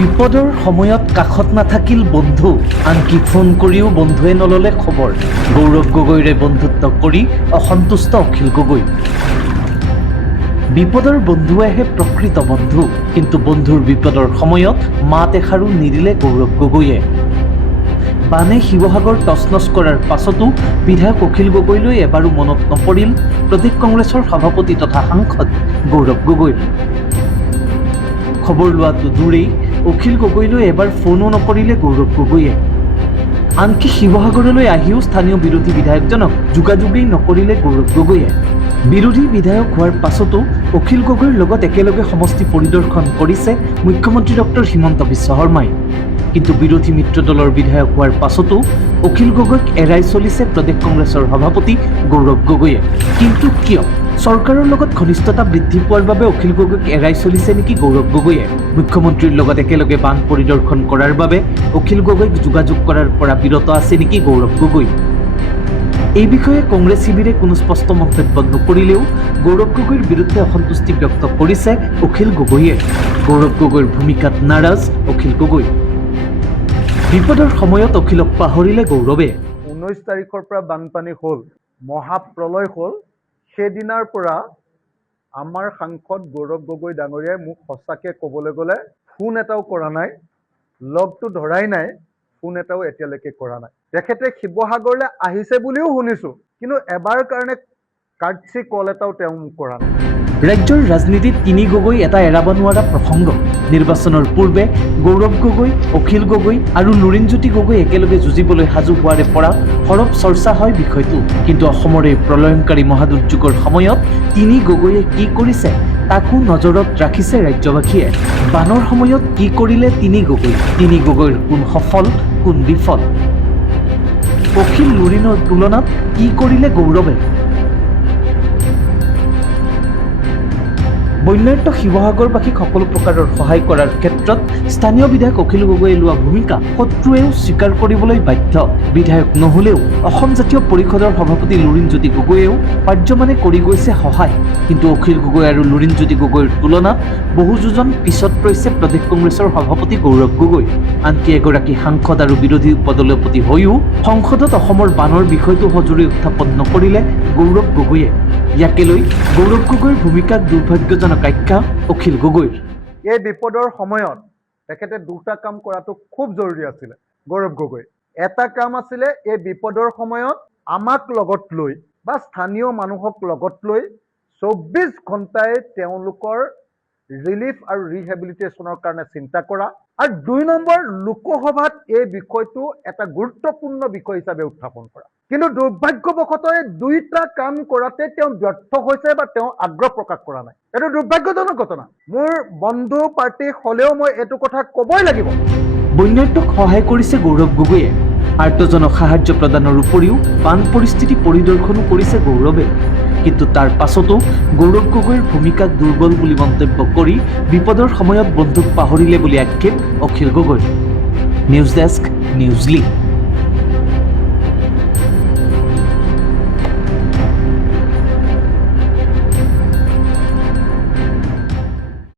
বিপদৰ সময়ত কাষত নাথাকিল বন্ধু, আনকি ফোন কৰিও বন্ধুৱে নল'লে খবৰ। গৌৰৱ গগৈৰে বন্ধুত্ব কৰি অসন্তুষ্ট অখিল গগৈ। বিপদৰ বন্ধুৱেহে প্ৰকৃত বন্ধু, কিন্তু বন্ধুৰ বিপদৰ সময়ত মাত এষাৰো নিদিলে গৌৰৱ গগৈয়ে। বানে শিৱসাগৰ তচনচ কৰাৰ পাছতো বিধায়ক অখিল গগৈলৈ এবাৰো মনত নপৰিল প্ৰদেশ কংগ্ৰেছৰ সভাপতি তথা সাংসদ গৌৰৱ গগৈ। খবৰ লোৱাটো দূৰেই, অখিল গগৈলৈ এবাৰ ফোনো নকৰিলে গৌৰৱ গগৈয়ে। আনকি শিৱসাগৰলৈ আহিও স্থানীয় বিৰোধী বিধায়কজনক যোগাযোগেই নকৰিলে গৌৰৱ গগৈয়ে। বিৰোধী বিধায়ক হোৱাৰ পাছতো অখিল গগৈৰ লগত একেলগে সমষ্টি পৰিদৰ্শন কৰিছে মুখ্যমন্ত্ৰী ডক্টৰ হিমন্ত বিশ্ব শৰ্মাই। কিন্তু বিৰোধী মিত্ৰ দলৰ বিধায়ক হোৱাৰ পাছতো অখিল গগৈক এৰাই চলিছে প্ৰদেশ কংগ্ৰেছৰ সভাপতি গৌৰৱ গগৈয়ে। কিন্তু কিয়? চৰকাৰৰ লগত ঘনিষ্ঠতা বৃদ্ধি পোৱাৰ বাবে অখিল গগৈক এৰাই চলিছে নেকি গৌৰৱ গগৈয়ে? মুখ্যমন্ত্ৰীৰ লগত একেলগে বান পৰিদৰ্শন কৰাৰ বাবে অখিল গগৈক যোগাযোগ কৰাৰ পৰা বিৰত আছে নেকি গৌৰৱ গগৈ? এই বিষয়ে কংগ্ৰেছ শিবিৰে কোনো স্পষ্ট মন্তব্য নকৰিলেও গৌৰৱ গগৈৰ বিৰুদ্ধে অসন্তুষ্টি ব্যক্ত কৰিছে অখিল গগৈয়ে। গৌৰৱ গগৈৰ ভূমিকাত নাৰাজ অখিল গগৈ। বিপদৰ সময়ত অখিলক পাহৰিলে গৌৰৱে। 19 তাৰিখৰ পৰা বানপানী হ'ল, মহাপ্ৰলয় হ'ল। সেইদিনাৰ পৰা আমাৰ সাংসদ গৌৰৱ গগৈ ডাঙৰীয়াই মোক সঁচাকৈ ক'বলৈ গ'লে ফোন এটাও কৰা নাই, লগটো ধৰাই নাই, ফোন এটাও এতিয়ালৈকে কৰা নাই। তেখেতে শিৱসাগৰলৈ আহিছে বুলিও শুনিছোঁ, কিন্তু এবাৰ কাৰণে কাৰ্ডচি কল এটাও তেওঁ মোক কৰা নাই। ৰাজ্যৰ ৰাজনীতিত তিনি গগৈ এটা এৰাব নোৱাৰা প্ৰসংগ। নিৰ্বাচনৰ পূৰ্বে গৌৰৱ গগৈ, অখিল গগৈ আৰু লুৰিণজ্যোতি গগৈ একেলগে যুঁজিবলৈ সাজু হোৱাৰে পৰা সৰব চৰ্চা হয় বিষয়টো। কিন্তু অসমৰ এই প্ৰলয়ংকাৰী মহাদুৰ্যোগৰ সময়ত তিনি গগৈয়ে কি কৰিছে তাকো নজৰত ৰাখিছে ৰাজ্যবাসীয়ে। বানৰ সময়ত কি কৰিলে তিনি গগৈ? তিনি গগৈৰ কোন সফল, কোন বিফল? অখিল লুৰিণৰ তুলনাত কি কৰিলে গৌৰৱে? বন্যাৰ্ত শিৱসাগৰবাসীক সকলো প্ৰকাৰৰ সহায় কৰাৰ ক্ষেত্ৰত স্থানীয় বিধায়ক অখিল গগৈয়ে লোৱা ভূমিকা শত্ৰুৱেও স্বীকাৰ কৰিবলৈ বাধ্য। বিধায়ক নহলেও অসম জাতীয় পৰিষদৰ সভাপতি লুৰিণজ্যোতি গগৈয়েও পাৰ্যমানে কৰি গৈছে সহায়। কিন্তু অখিল গগৈ আৰু লুৰিণজ্যোতি গগৈৰ তুলনাত বহু যোজন পিছত ৰৈছে প্ৰদেশ কংগ্ৰেছৰ সভাপতি গৌৰৱ গগৈ। আনকি এগৰাকী সাংসদ আৰু বিৰোধী উপদলপতি হৈও সংসদত অসমৰ বানৰ বিষয়টো সজোৰে উত্থাপন নকৰিলে গৌৰৱ গগৈয়ে। ইয়াকে লৈ গৌৰৱ গগৈৰ ভূমিকাক দুৰ্ভাগ্যজনক আখ্যা অখিল গগৈৰ। এই বিপদৰ সময়ত তেখেতে দুটা কাম কৰাটো খুব জৰুৰী আছিলে গৌৰৱ গগৈ। এটা কাম আছিলে এই বিপদৰ সময়ত আমাক লগত লৈ বা স্থানীয় মানুহক লগত লৈ 24 ঘণ্টাই তেওঁলোকৰ ৰিলিফ আৰু ৰিহেবিলিটেশ্যনৰ কাৰণে চিন্তা কৰা। আৰু 2 নম্বৰ, লোকসভাত এই বিষয়টো এটা গুৰুত্বপূৰ্ণ বিষয় হিচাপে উত্থাপন কৰা। কিন্তু দুৰ্ভাগ্যবশতঃ এই দুইটা কাম কৰাতে তেওঁ ব্যৰ্থ হৈছে বা তেওঁ আগ্ৰহ প্ৰকাশ কৰা নাই। এইটো দুৰ্ভাগ্যজনক ঘটনা। মোৰ বন্ধু পাৰ্টি হলেও মই এইটো কথা ক'বই লাগিব। বন্যাৰ্তক সহায় কৰিছে গৌৰৱ গগৈয়ে। আৰ্তজনক সাহায্য প্ৰদানৰ উপৰিও বান পৰিস্থিতি পৰিদৰ্শনো কৰিছে গৌৰৱে। কিন্তু তাৰ পাছতো গৌৰৱ গগৈৰ ভূমিকাক দুৰ্বল বুলি মন্তব্য কৰি বিপদৰ সময়ত বন্ধুক পাহৰিলে বুলি আক্ষেপ Akhil Gogoi. News desk, news লি।